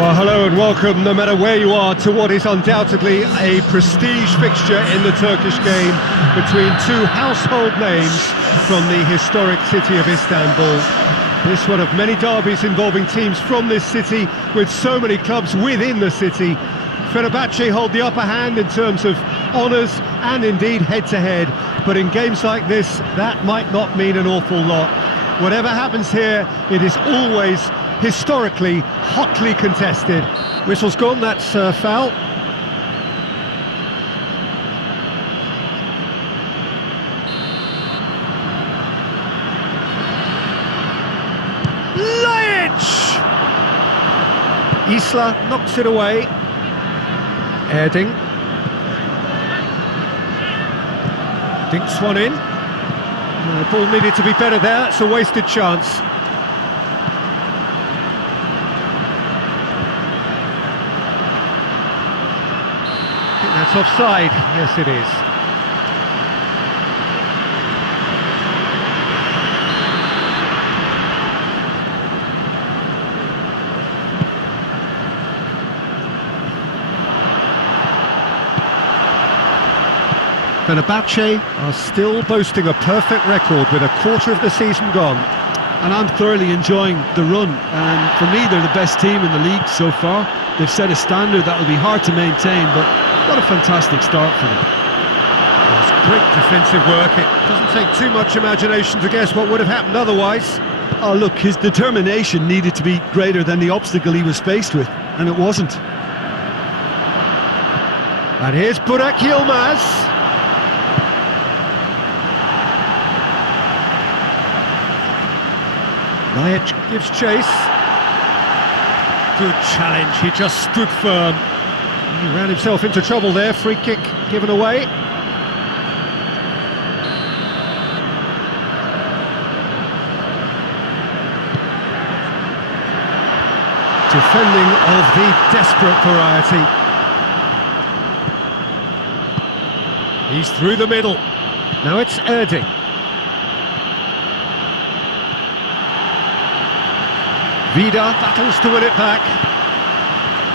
Well, hello and welcome, no matter where you are, to what is undoubtedly a prestige fixture in the Turkish game between two household names from the historic city of Istanbul. This one of many derbies involving teams from this city, with so many clubs within the city. Fenerbahce hold the upper hand in terms of honours and indeed head-to-head, but in games like this, that might not mean an awful lot. Whatever happens here, it is always historically hotly contested. Whistle's gone, that's foul. Lajic! Isla knocks it away. Erding. Dinks one in. The ball needed to be better there, it's a wasted chance. That's offside, yes it is. Fenerbahce are still boasting a perfect record with a quarter of the season gone. And I'm thoroughly enjoying the run, and for me they're the best team in the league so far. They've set a standard that will be hard to maintain, but what a fantastic start for them. It's great defensive work. It doesn't take too much imagination to guess what would have happened otherwise. Oh look, his determination needed to be greater than the obstacle he was faced with, and it wasn't. And here's Burak Yilmaz. Lajic gives chase. Good challenge, he just stood firm. He ran himself into trouble there, free kick given away. Defending of the desperate variety. He's through the middle. Now it's Erding. Vida battles to win it back.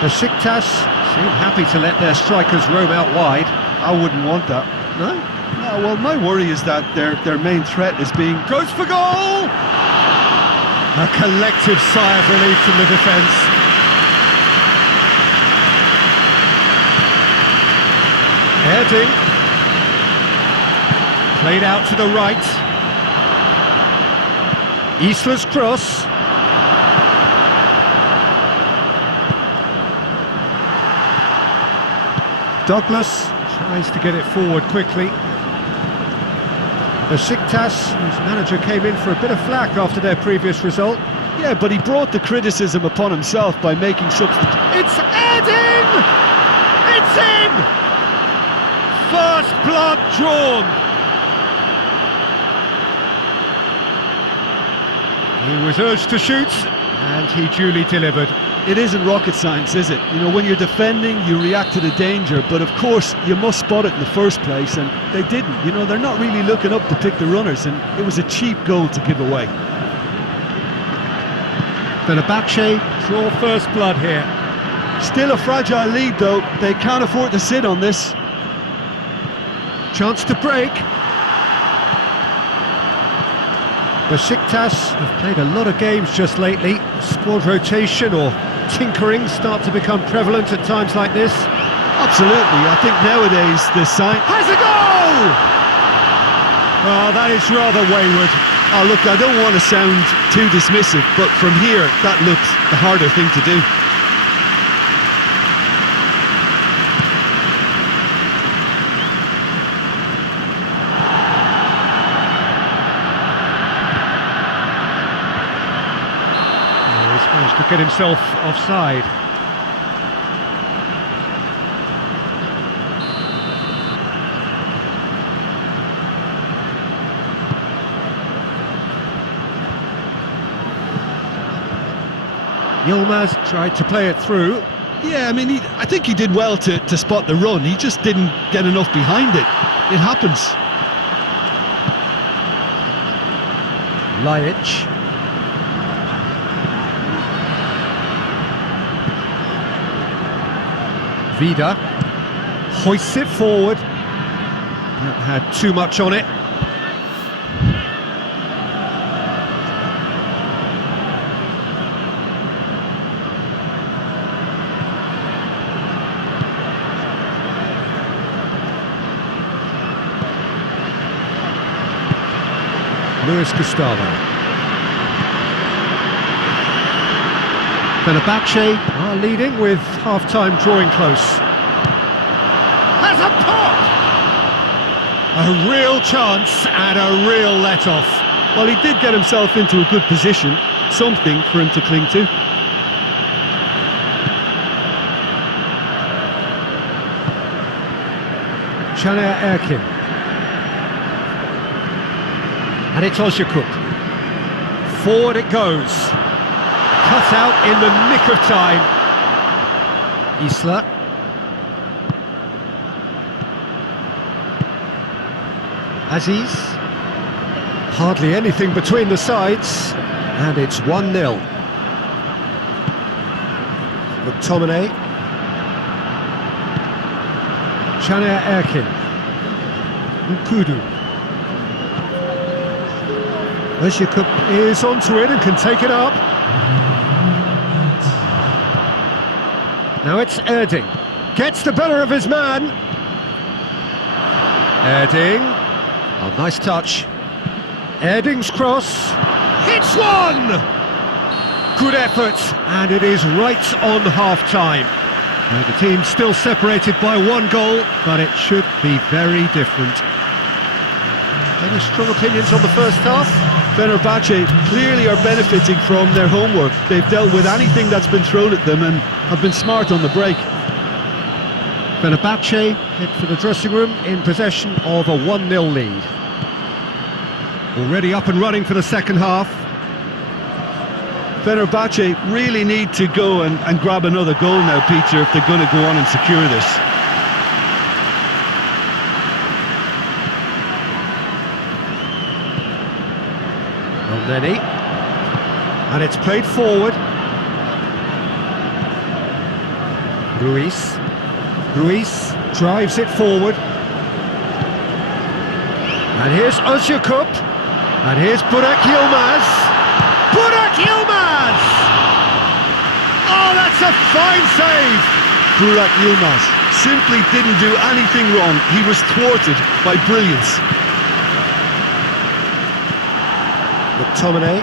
Besiktas seem happy to let their strikers roam out wide. I wouldn't want that. No? No, well, my worry is that their main threat is being... Goes for goal! A collective sigh of relief from the defence. Erding. Played out to the right. Isla's cross. Douglas tries to get it forward quickly. Besiktas, whose manager came in for a bit of flack after their previous result. Yeah, but he brought the criticism upon himself by making substitutions. It's Erding! It's in! First blood drawn. He was urged to shoot, and he duly delivered. It isn't rocket science, is it? You know, when you're defending, you react to the danger, but of course, you must spot it in the first place, and they didn't. You know, they're not really looking up to pick the runners, and it was a cheap goal to give away. Fenerbahce draw first blood here. Still a fragile lead, though. They can't afford to sit on this. Chance to break. Besiktas have played a lot of games just lately. Squad rotation or tinkering start to become prevalent at times like this. Absolutely, I think nowadays the sign... Has a goal! Oh, that is rather wayward. Oh, look, I don't want to sound too dismissive, but from here, that looked the harder thing to do. To get himself offside. Yilmaz tried to play it through. Yeah, I mean, I think he did well to spot the run. He just didn't get enough behind it. It happens. Lajic. Vida hoists it forward. That had too much on it. Luis Gustavo. Fenerbahce are leading with half-time drawing close. Has a pop! A real chance and a real let-off. Well, he did get himself into a good position, something for him to cling to. Caner Erkin. And it's Ozyakup. Forward it goes. Cut out in the nick of time. Isla. Aziz. Hardly anything between the sides. And it's 1-0. McTominay. Caner Erkin. Nkudu. Ozyakup is onto it and can take it up. Now it's Erding. Gets the better of his man. Erding. Oh, nice touch. Erding's cross. Hits one! Good effort, and it is right on half-time. Now the team's still separated by 1 goal, but it should be very different. Any strong opinions on the first half? Fenerbahce clearly are benefiting from their homework. They've dealt with anything that's been thrown at them and have been smart on the break. Fenerbahce head for the dressing room in possession of a 1-0 lead. Already up and running for the second half. Fenerbahce really need to go and grab another goal now, Peter, if they're going to go on and secure this. Elneny. And it's played forward. Ruiz. Ruiz drives it forward. And here's Ozyakup. And here's Burak Yilmaz. Burak Yilmaz! Oh, that's a fine save! Burak Yilmaz simply didn't do anything wrong. He was thwarted by brilliance. McTominay.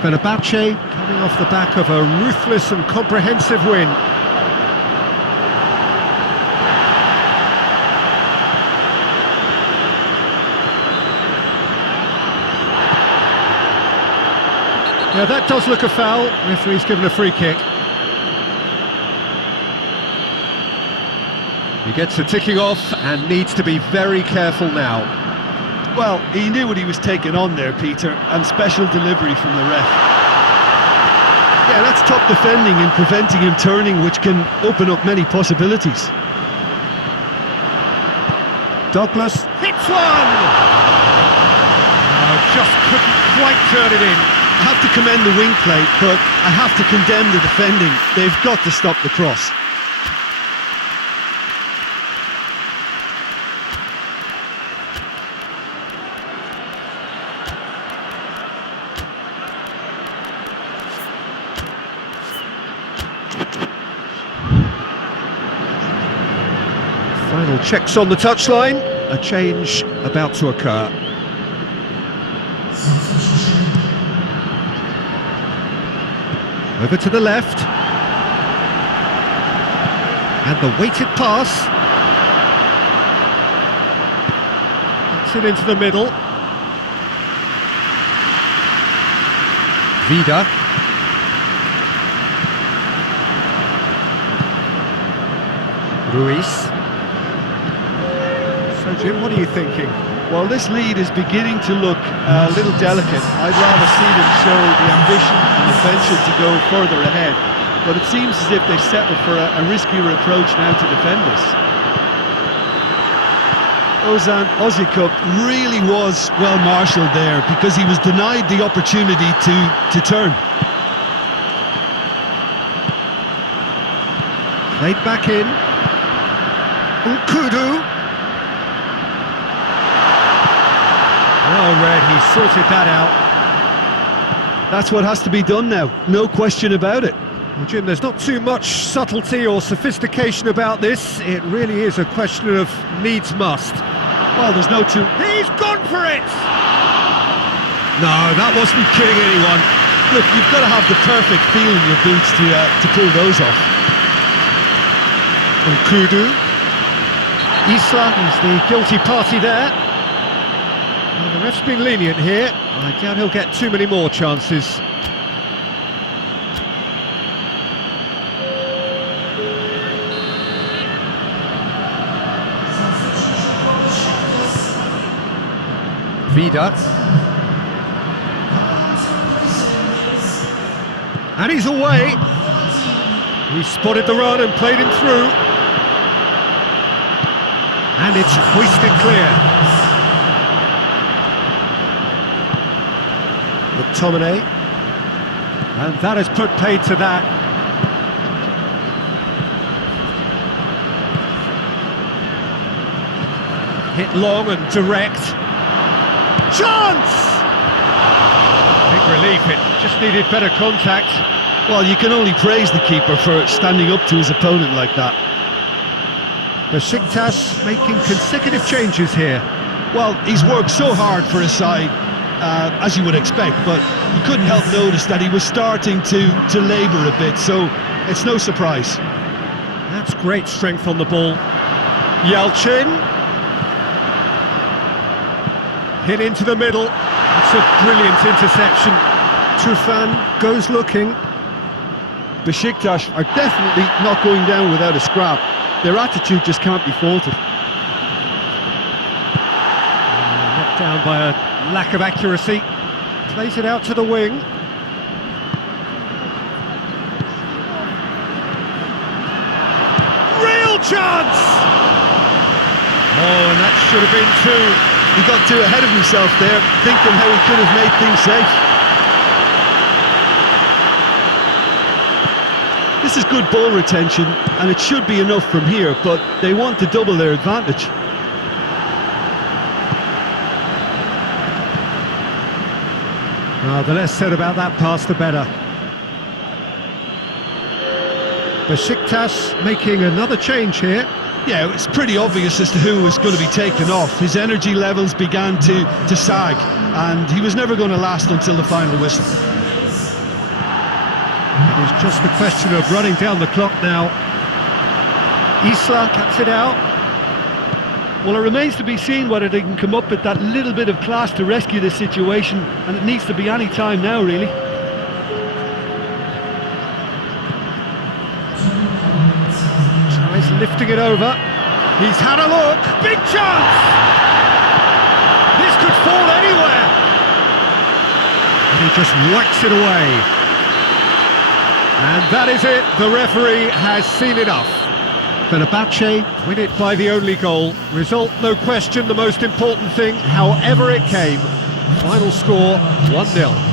Fenerbahce coming off the back of a ruthless and comprehensive win. Yeah, that does look a foul. Referee's given a free kick. He gets the ticking off and needs to be very careful now. Well, he knew what he was taking on there, Peter, and special delivery from the ref. Yeah, that's top defending and preventing him turning, which can open up many possibilities. Douglas hits one! Oh, just couldn't quite turn it in. I have to commend the wing play, but I have to condemn the defending. They've got to stop the cross. Final checks on the touchline. A change about to occur. Over to the left. And the weighted pass. Gets it into the middle. Vida. Ruiz. So Jim, what are you thinking? Well, this lead is beginning to look a little delicate. I'd rather see them show the ambition and adventure to go further ahead. But it seems as if they've settled for a riskier approach now to defend this. Ozan Ozyakup really was well marshalled there because he was denied the opportunity to turn. Played back in. Nkudu. Well read, he sorted that out. That's what has to be done now, no question about it. Well, Jim, there's not too much subtlety or sophistication about this. It really is a question of needs must. Well, there's no two... He's gone for it! No, that wasn't kidding anyone. Look, you've got to have the perfect feel in your boots to pull those off. Nkudu. Isla is the guilty party there. Well, the ref's been lenient here. I doubt he'll get too many more chances. Vidat. And he's away. He spotted the run and played him through. And it's hoisted clear. McTominay. And that has put paid to that. Hit long and direct. Chance! Big relief, it just needed better contact. Well, you can only praise the keeper for standing up to his opponent like that. Besiktas making consecutive changes here. Well, he's worked so hard for his side, as you would expect, but you couldn't help notice that he was starting to labour a bit, so it's no surprise. That's great strength on the ball. Yalchin. Hit into the middle. It's a brilliant interception. Tufan goes looking. Besiktas are definitely not going down without a scrap. Their attitude just can't be faulted. Knocked down by a lack of accuracy. Plays it out to the wing. Real chance! Oh, and that should have been two. He got too ahead of himself there, thinking how he could have made things safe. This is good ball retention, and it should be enough from here, but they want to double their advantage. Well, the less said about that pass, the better. Besiktas making another change here. Yeah, it's pretty obvious as to who was going to be taken off. His energy levels began to sag, and he was never going to last until the final whistle. It is just a question of running down the clock now. Isla cuts it out. Well, it remains to be seen whether they can come up with that little bit of class to rescue this situation, and it needs to be any time now, really. Tries lifting it over. He's had a look. Big chance! This could fall anywhere. And he just whacks it away. And that is it. The referee has seen enough. Fenerbahce win it by the only goal. Result, no question, the most important thing, however it came. Final score, 1-0.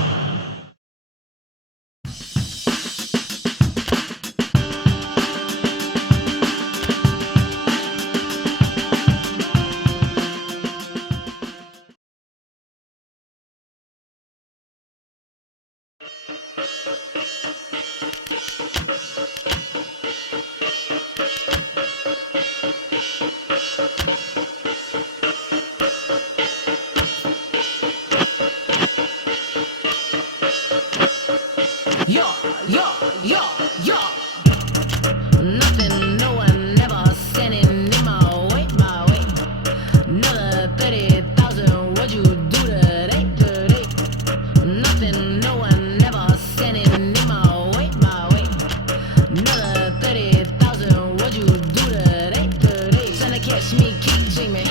Nothing, no one, never standing in my way, Another 30,000, what you do today? Nothing, no one, never standing in my way, Another 30,000, what you do today? Tryna catch me, keep dreaming,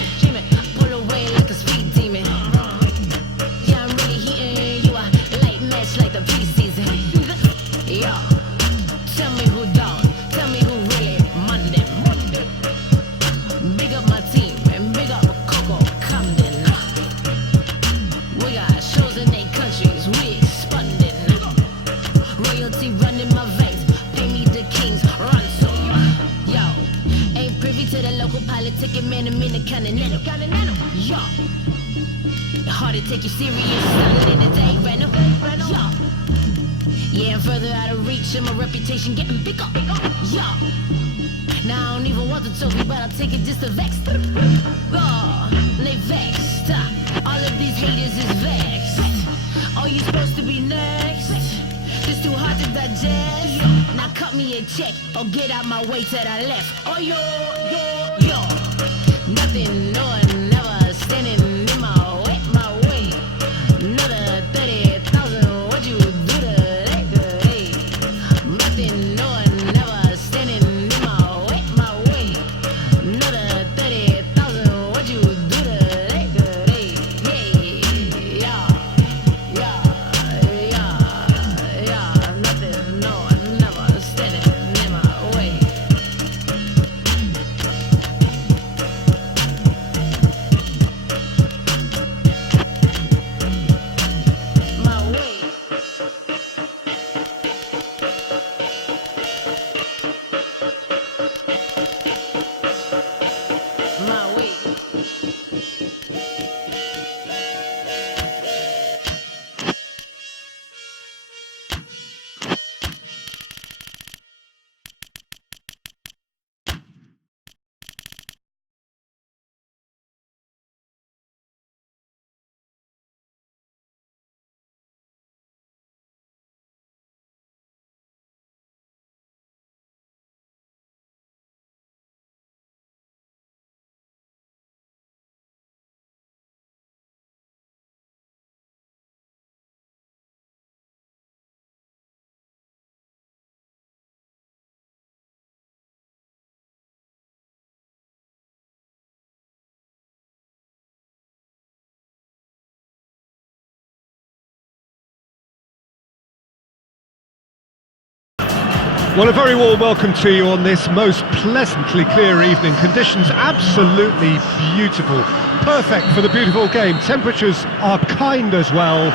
pull away like a speed demon. Yeah, I'm really heating you a light match like the preseason. Yeah. Tell me who dog, tell me who really money them. Big up my team and big up Coco Camden. We got shows in 8 countries, we expanding. Royalty running my veins, pay me the king's ransom. Privy to the local politic man, I'm in the continental. Yeah. Hard to take you serious, solid in the day, rental. Yeah. Yeah, I'm further out of reach and my reputation getting bigger. Yeah. Now I don't even want the trophy, but I'll take it just to vex. Oh, they vexed. All of these haters is vexed. Are you supposed to be next? Just too hard to digest. Now cut me a check or get out my way to the left. Oh, yo. Nothing, no one, never standing in my way. Another 30,000, what you do today? Nothing, no one, never standing in my way. Another 30,000, what you do today? Yeah. Nothing, no one, never standing in my way. My way. My way. Well, a very warm welcome to you on this most pleasantly clear evening. Conditions absolutely beautiful. Perfect for the beautiful game. Temperatures are kind as well.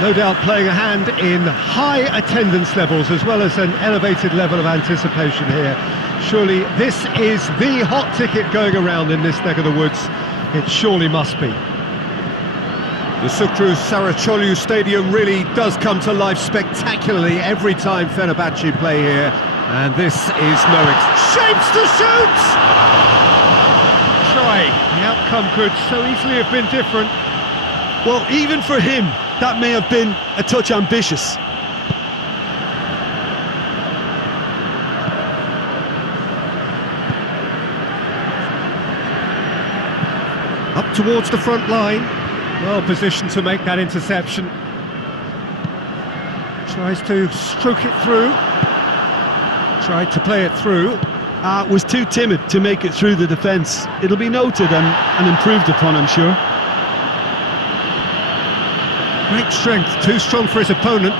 No doubt playing a hand in high attendance levels as well as an elevated level of anticipation here. Surely this is the hot ticket going around in this neck of the woods. It surely must be. The Sucru Saracoğlu Stadium really does come to life spectacularly every time Fenerbahce play here. And this is no shapes to shoot! Try. The outcome could so easily have been different. Well, even for him, that may have been a touch ambitious. Up towards the front line. Well positioned to make that interception. Tries to stroke it through. Tried to play it through. Was too timid to make it through the defence. It'll be noted and improved upon, I'm sure. Great strength, too strong for his opponent.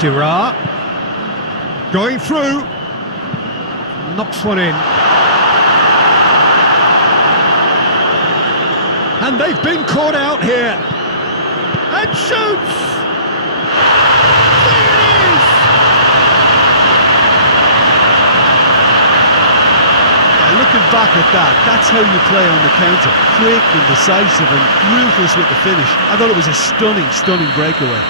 Dira. Going through. Knocks one in. And they've been caught out here. And shoots! There it is! Yeah, looking back at that, that's how you play on the counter. Quick and decisive and ruthless with the finish. I thought it was a stunning breakaway.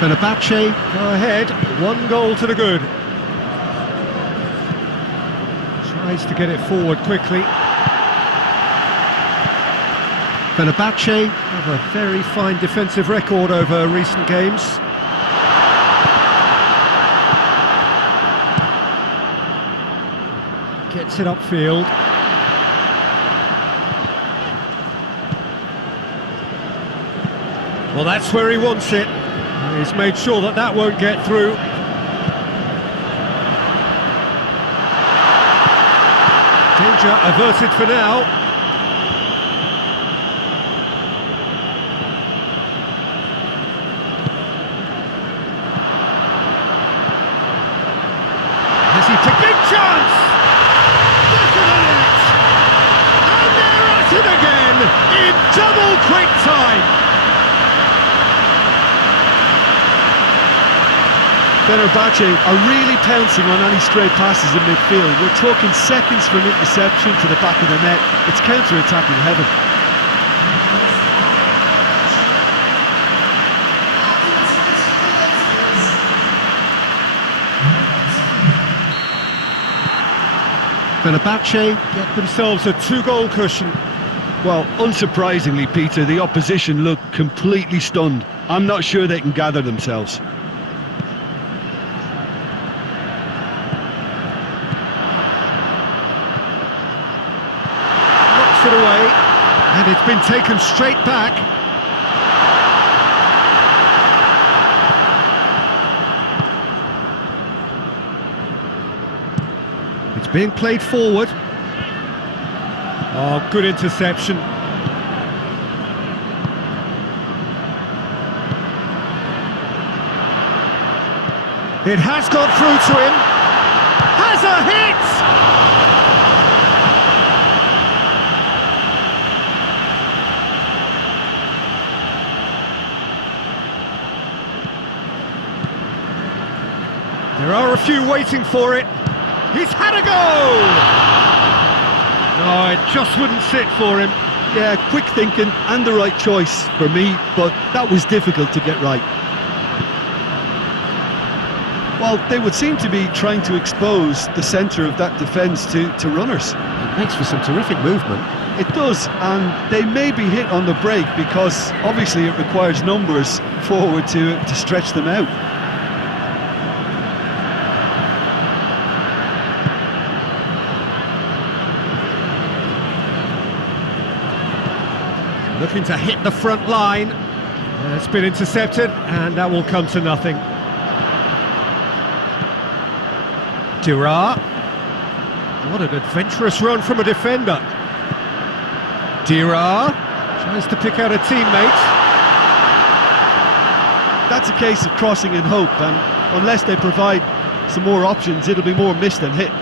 Fenerbahce go ahead, 1 goal to the good. Tries to get it forward quickly. Fenerbahce have a very fine defensive record over recent games. Gets it upfield. Well, that's where he wants it. He's made sure that that won't get through. Danger averted for now. Has he picked big chance? Look at it! And they're at it again in double quick time. Fenerbahce are really pouncing on any stray passes in midfield. We're talking seconds from interception to the back of the net. It's counter-attacking heaven. Fenerbahce get themselves a 2-goal cushion. Well, unsurprisingly, Peter, the opposition look completely stunned. I'm not sure they can gather themselves. Knocks it away, and it's been taken straight back. It's being played forward. Oh, good interception. It has got through to him. Has a hit! There are a few waiting for it. He's had a go! No, it just wouldn't sit for him. Yeah, quick thinking and the right choice for me, but that was difficult to get right. Well, they would seem to be trying to expose the centre of that defence to runners. It makes for some terrific movement. It does, and they may be hit on the break because obviously it requires numbers forward to stretch them out. Looking to hit the front line. It's been intercepted, and that will come to nothing. Dira. What an adventurous run from a defender. Dira tries to pick out a teammate. That's a case of crossing in hope, and unless they provide some more options, it'll be more miss than hit.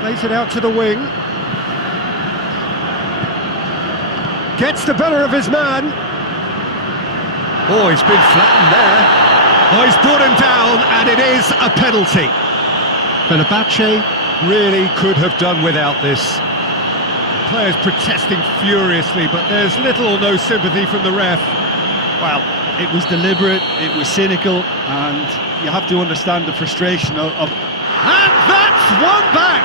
Plays it out to the wing. Gets the better of his man. Oh, he's been flattened there. Oh, he's brought him down, and it is a penalty. Fenerbahce really could have done without this. Players protesting furiously, but there's little or no sympathy from the ref. Well, it was deliberate, it was cynical, and you have to understand the frustration of... And that's one back!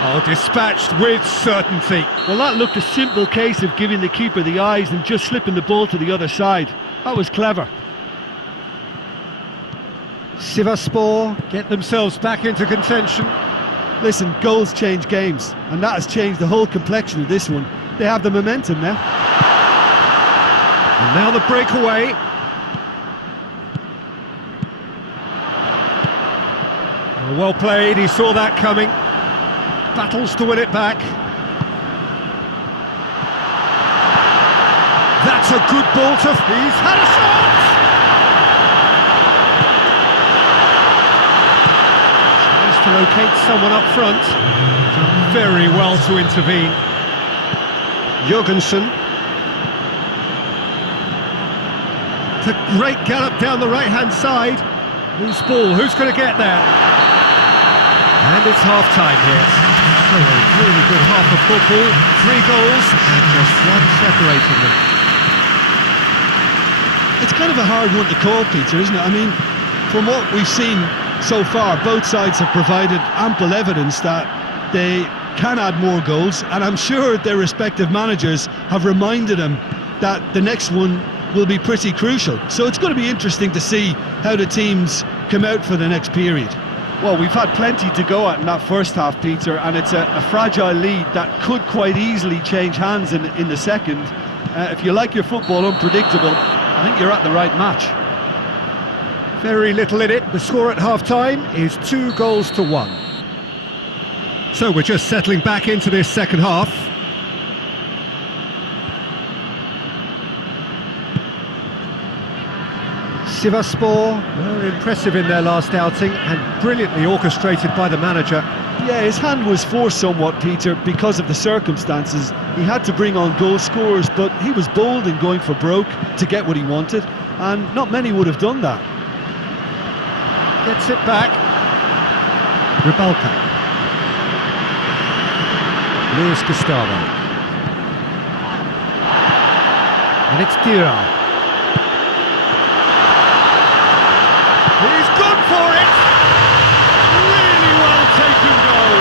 Oh, dispatched with certainty. Well, that looked a simple case of giving the keeper the eyes and just slipping the ball to the other side. That was clever. Sivasspor get themselves back into contention. Listen, goals change games, and that has changed the whole complexion of this one. They have the momentum now. And now the breakaway. Oh, well played, he saw that coming. Battles to win it back. That's a good ball to... He's had a shot! Tries to locate someone up front. Done very well to intervene. Jurgensen. It's a great gallop down the right-hand side. Loose ball, who's going to get there? And it's half-time here. So a really good half of football, 3 goals and just one separating them. It's kind of a hard one to call, Peter, isn't it? I mean, from what we've seen so far, both sides have provided ample evidence that they can add more goals, and I'm sure their respective managers have reminded them that the next one will be pretty crucial. So it's going to be interesting to see how the teams come out for the next period. Well, we've had plenty to go at in that first half, Peter, and it's a fragile lead that could quite easily change hands in the second. If you like your football unpredictable, I think you're at the right match. Very little in it. The score at half-time is 2-1. So we're just settling back into this second half. Sivasspor were impressive in their last outing and brilliantly orchestrated by the manager. Yeah, his hand was forced somewhat, Peter, because of the circumstances. He had to bring on goal scorers, but he was bold in going for broke to get what he wanted. and not many would have done that. Gets it back. Rybalka. Luis Gustavo. And it's Dira. He's gone for it! Really well taken goal.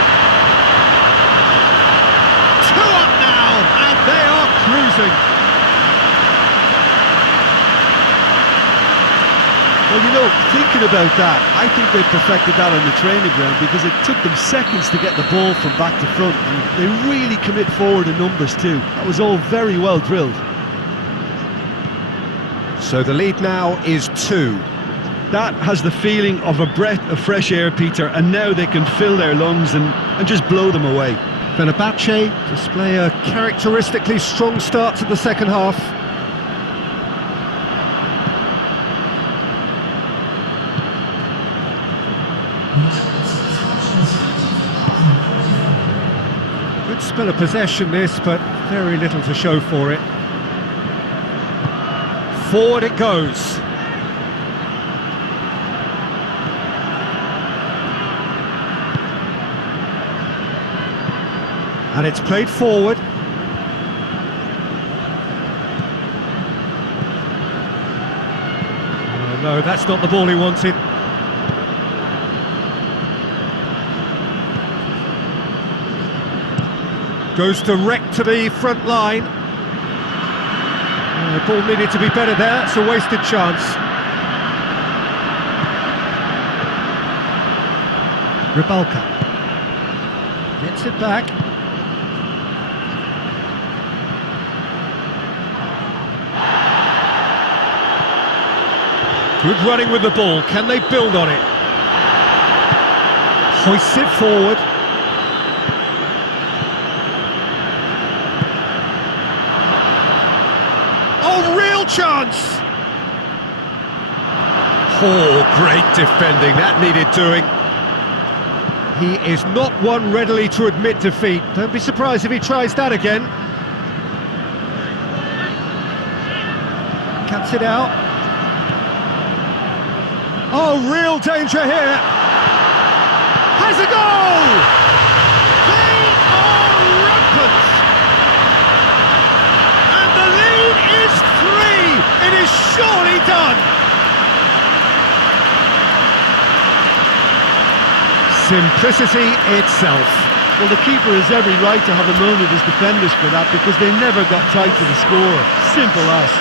2 up now, and they are cruising. Well, you know, thinking about that, I think they perfected that on the training ground because it took them seconds to get the ball from back to front, and they really commit forward in numbers too. That was all very well drilled. So the lead now is 2. That has the feeling of a breath of fresh air, Peter, and now they can fill their lungs and just blow them away. Fenerbahce display a characteristically strong start to the second half. Good spell of possession this, but very little to show for it. Forward it goes. And it's played forward. Oh, no, that's not the ball he wanted. Goes direct to the front line. The ball needed to be better there. It's a wasted chance. Rybalka gets it back. Good running with the ball. Can they build on it? Hoists it forward. Oh, real chance! Oh, great defending. That needed doing. He is not one readily to admit defeat. Don't be surprised if he tries that again. Cuts it out. Oh, real danger here. Has a goal! They are rampant! And the lead is 3! It is surely done! Simplicity itself. Well, the keeper has every right to have a moan at his defenders for that because they never got tight to the score. Simple as.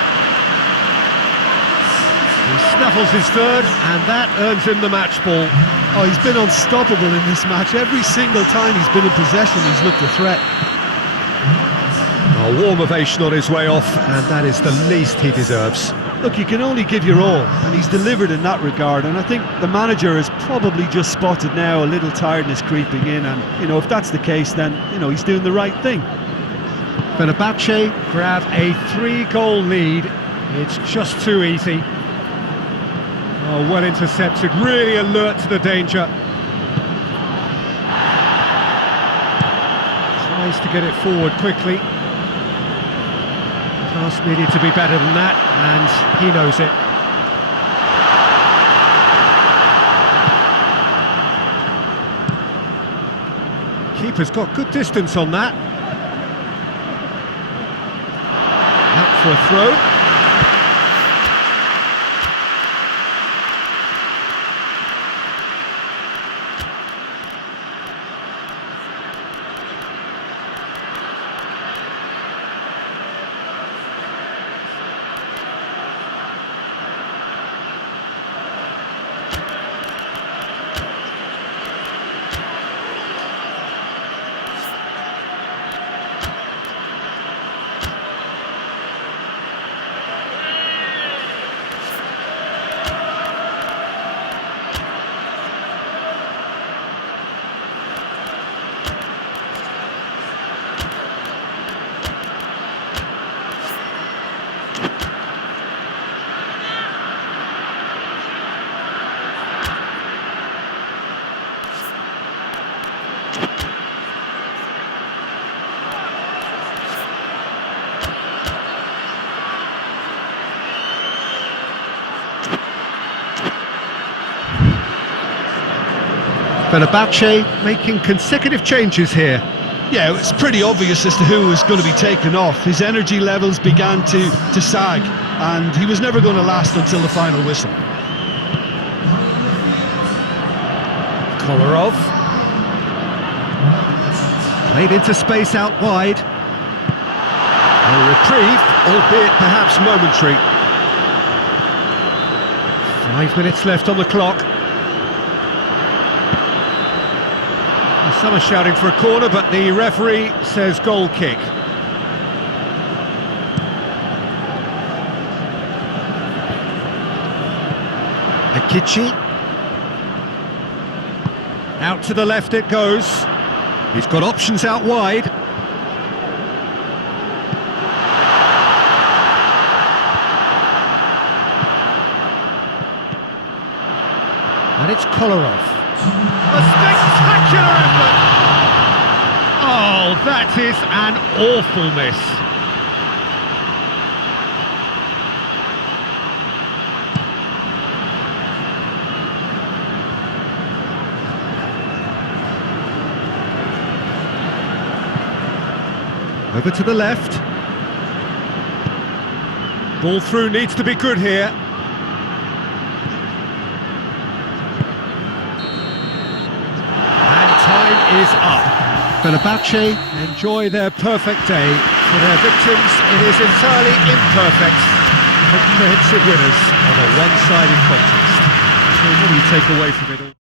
He snuffles his third, and that earns him the match ball. Oh, he's been unstoppable in this match. Every single time he's been in possession, he's looked a threat. A warm ovation on his way off, and that is the least he deserves. Look, you can only give your all, and he's delivered in that regard, and I think the manager has probably just spotted now a little tiredness creeping in, and, you know, if that's the case, then, you know, he's doing the right thing. Fenerbahce grab a 3-goal lead. It's just too easy. Oh, well intercepted, really alert to the danger. Tries to get it forward quickly. Pass needed to be better than that, and he knows it. Keeper's got good distance on that. Out for a throw. Fenerbahce making consecutive changes here. Yeah, it's pretty obvious as to who was going to be taken off. His energy levels began to sag, and he was never going to last until the final whistle. Kolarov. Played into space out wide. A reprieve, albeit perhaps momentary. 5 minutes left on the clock. Some are shouting for a corner, but the referee says goal kick. Akichi. Out to the left it goes. He's got options out wide. And it's Kolarov. A spectacular effort! Oh, that is an awful miss. Over to the left. Ball through needs to be good here. Time is up. Fenerbahce enjoy their perfect day. For their victims, it is entirely imperfect. Comprehensive winners of a one-sided contest. So what do you take away from it all?